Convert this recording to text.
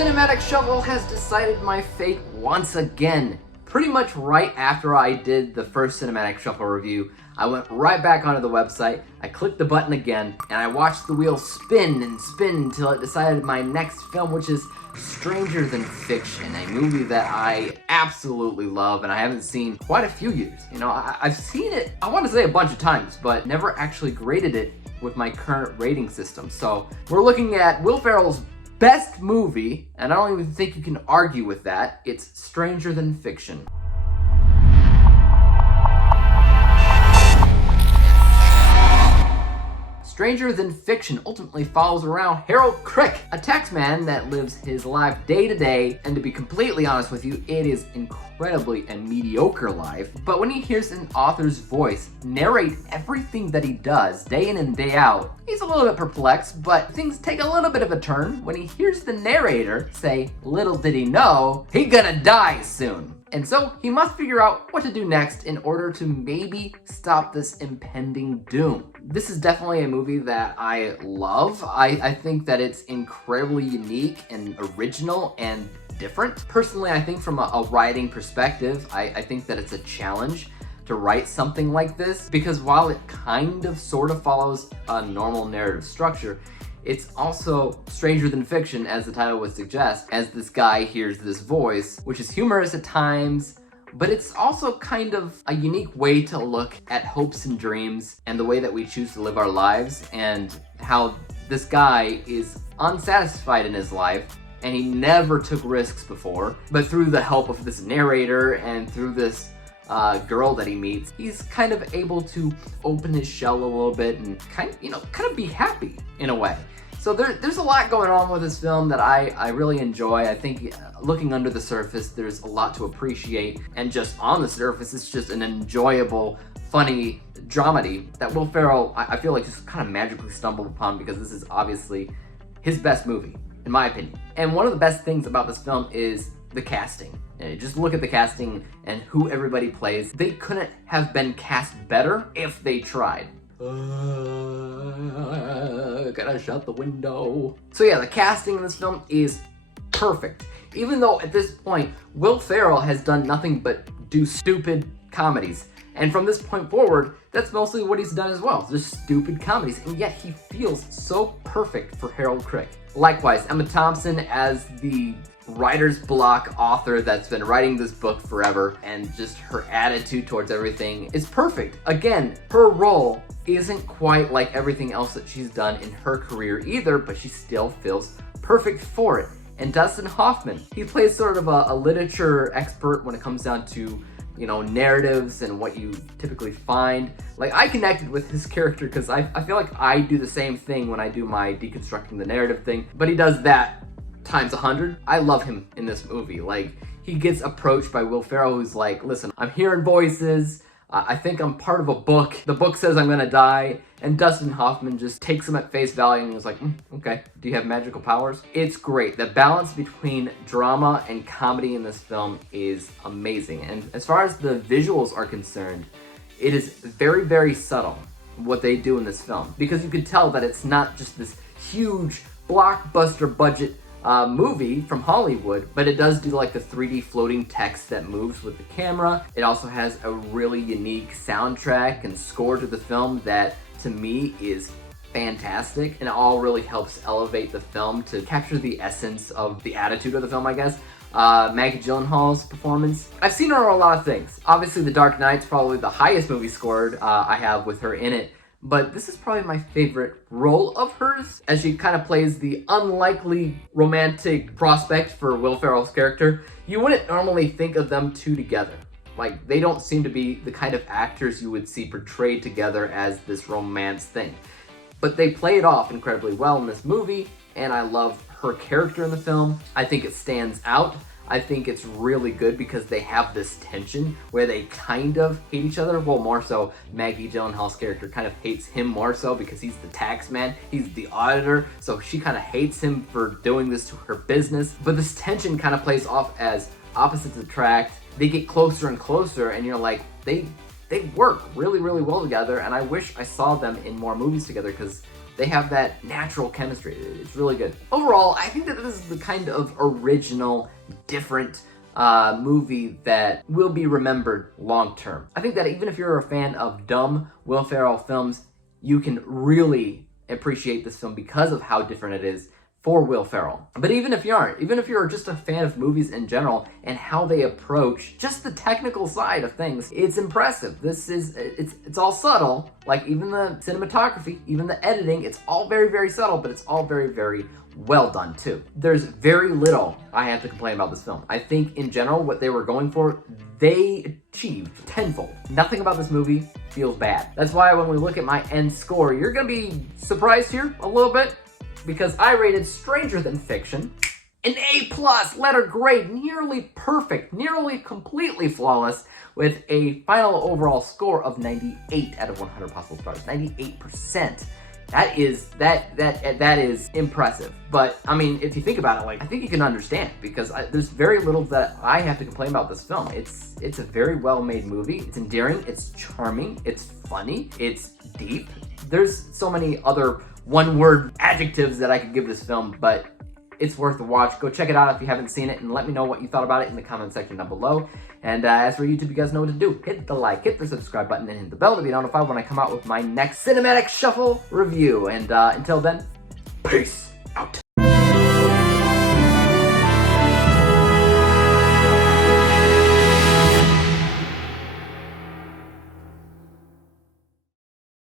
Cinematic Shuffle has decided my fate once again. Pretty much right after I did the first Cinematic Shuffle review, I went right back onto the website, I clicked the button again, and I watched the wheel spin and spin until it decided my next film, which is Stranger Than Fiction, a movie that I absolutely love and I haven't seen quite a few years. You know, I've seen it, I want to say a bunch of times, but never actually graded it with my current rating system. So we're looking at Will Ferrell's best movie, and I don't even think you can argue with that. It's Stranger Than Fiction. Stranger Than Fiction ultimately follows around Harold Crick, a taxman that lives his life day to day, and to be completely honest with you, it is incredibly a mediocre life. But when he hears an author's voice narrate everything that he does day in and day out, he's a little bit perplexed, but things take a little bit of a turn when he hears the narrator say, little did he know, he gonna die soon. And so he must figure out what to do next in order to maybe stop this impending doom. This is definitely a movie that I love. I think that it's incredibly unique and original and different. Personally, I think from a writing perspective, I think that it's a challenge to write something like this, because while it kind of sort of follows a normal narrative structure, it's also stranger than fiction, as the title would suggest, as this guy hears this voice, which is humorous at times, but it's also kind of a unique way to look at hopes and dreams and the way that we choose to live our lives, and how this guy is unsatisfied in his life and he never took risks before, but through the help of this narrator and through this girl that he meets, he's kind of able to open his shell a little bit and kind of be happy in a way. So there's a lot going on with this film that I really enjoy. I think looking under the surface, there's a lot to appreciate, and just on the surface, it's just an enjoyable, funny dramedy that Will Ferrell, I feel like, just kind of magically stumbled upon, because this is obviously his best movie, in my opinion. And one of the best things about this film is the casting. Just look at the casting and who everybody plays. They couldn't have been cast better if they tried. Gotta shut the window. So yeah, the casting in this film is perfect. Even though at this point, Will Ferrell has done nothing but do stupid comedies. And from this point forward, that's mostly what he's done as well, just stupid comedies. And yet he feels so perfect for Harold Crick. Likewise, Emma Thompson as the writer's block author that's been writing this book forever, and just her attitude towards everything is perfect. Again, her role isn't quite like everything else that she's done in her career either, but she still feels perfect for it. And Dustin Hoffman, he plays sort of a literature expert when it comes down to, you know, narratives and what you typically find. Like, I connected with his character because I feel like I do the same thing when I do my deconstructing the narrative thing, but he does that times 100. I love him in this movie. Like, he gets approached by Will Ferrell, who's like, listen, I'm hearing voices, I think I'm part of a book, the book says I'm gonna die, and Dustin Hoffman just takes him at face value and was like, okay, do you have magical powers? It's great. The balance between drama and comedy in this film is amazing, and as far as the visuals are concerned, it is very, very subtle what they do in this film, because you could tell that it's not just this huge blockbuster budget movie from Hollywood, but it does do like the 3D floating text that moves with the camera. It also has a really unique soundtrack and score to the film that, to me, is fantastic, and it all really helps elevate the film to capture the essence of the attitude of the film, I guess. Maggie Gyllenhaal's performance, I've seen her in a lot of things. Obviously, The Dark Knight's probably the highest movie scored I have with her in it, but this is probably my favorite role of hers, as she kind of plays the unlikely romantic prospect for Will Ferrell's character. You wouldn't normally think of them two together. Like, they don't seem to be the kind of actors you would see portrayed together as this romance thing. But they play it off incredibly well in this movie, and I love her character in the film. I think it stands out. I think it's really good because they have this tension where they kind of hate each other. Well, more so, Maggie Gyllenhaal's character kind of hates him more so because he's the tax man, he's the auditor, so she kind of hates him for doing this to her business. But this tension kind of plays off as opposites attract. They get closer and closer, and you're like, they work really, really well together, and I wish I saw them in more movies together because They have that natural chemistry. It's really good. Overall, I think that this is the kind of original, different movie that will be remembered long term. I think that even if you're a fan of dumb Will Ferrell films, you can really appreciate this film because of how different it is for Will Ferrell. But even if you aren't, even if you're just a fan of movies in general and how they approach just the technical side of things, it's impressive. It's all subtle, like even the cinematography, even the editing, it's all very, very subtle, but it's all very, very well done too. There's very little I have to complain about this film. I think in general what they were going for, they achieved tenfold. Nothing about this movie feels bad. That's why when we look at my end score, you're gonna be surprised here a little bit, because I rated Stranger Than Fiction an A+, letter grade, nearly perfect, nearly completely flawless, with a final overall score of 98 out of 100 possible stars, 98%. That is impressive. But I mean, if you think about it, like, I think you can understand, because there's very little that I have to complain about this film. It's a very well-made movie. It's endearing, it's charming, it's funny, it's deep. There's so many other one-word adjectives that I could give this film, but it's worth the watch. Go check it out if you haven't seen it, and let me know what you thought about it in the comment section down below. And as for YouTube, you guys know what to do. Hit the like, hit the subscribe button, and hit the bell to be notified when I come out with my next Cinematic Shuffle review. And until then, peace out.